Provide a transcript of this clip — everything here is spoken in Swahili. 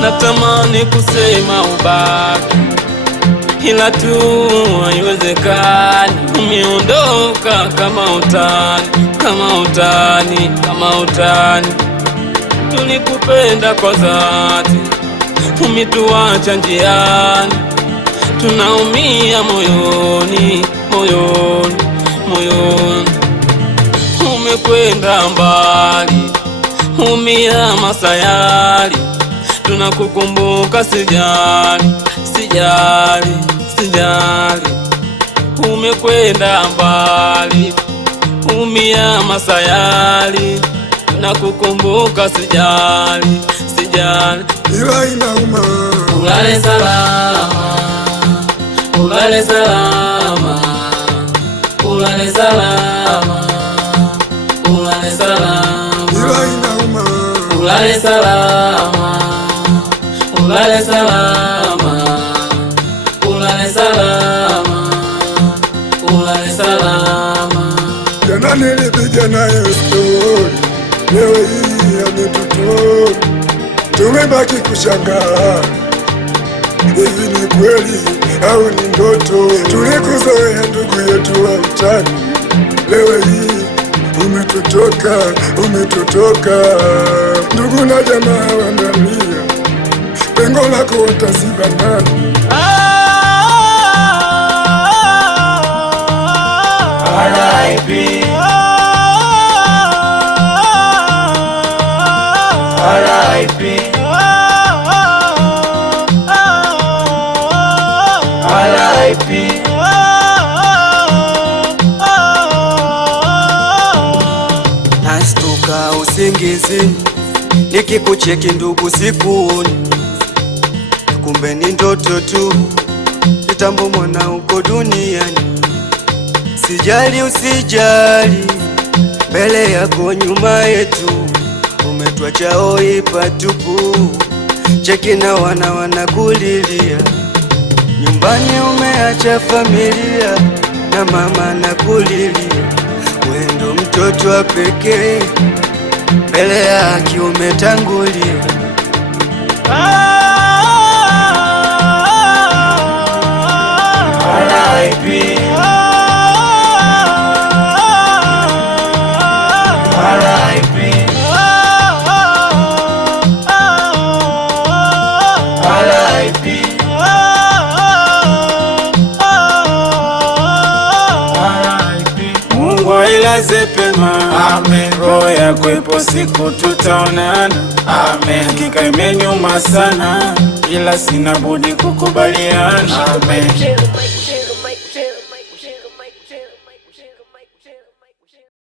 Natamani kusema ubaki, ila tu haiwezekani. Umeondoka kama utani. Tulikupenda kwa dhati, umetuacha njiani. Tunaumia moyoni. Umekwenda mbali, umia masayari. Tunakukumbuka sijali. Umekwenda mbali, umia masayari. Tunakukumbuka sijali. Ila inauma. Ulale salama. Ila inauma. Ulale salama. Jana nilipiga naye story, leo hii ametutoka. Tumebaki kushangaa, hivi ni kweli au ni ndoto? Tulikuzoea ndugu yetu wa utani, leo hii umetutoka. Ndugu na jamaa wanalia, pengo lako utaziba nani? R.I.P. Nastuka usingizini, nikikucheki ndugu sikuoni, kumbe ni ndoto tu. Kitambo mwana uko duniani. Sijali usijali, mbele yako nyuma yetu, umetuacha hoi patupu. Cheki na wanakulilia, nyumbani umeacha familia na mama nakulilia. Wewe ndo mtoto wa pekee, mbele yake umetangulia. R.I.P. Mungu ailaze pema, amen. Roho yako ipo siku tutaonana, amen. Hakika imenyuma sana, ila sina budi kukubaliana, amen.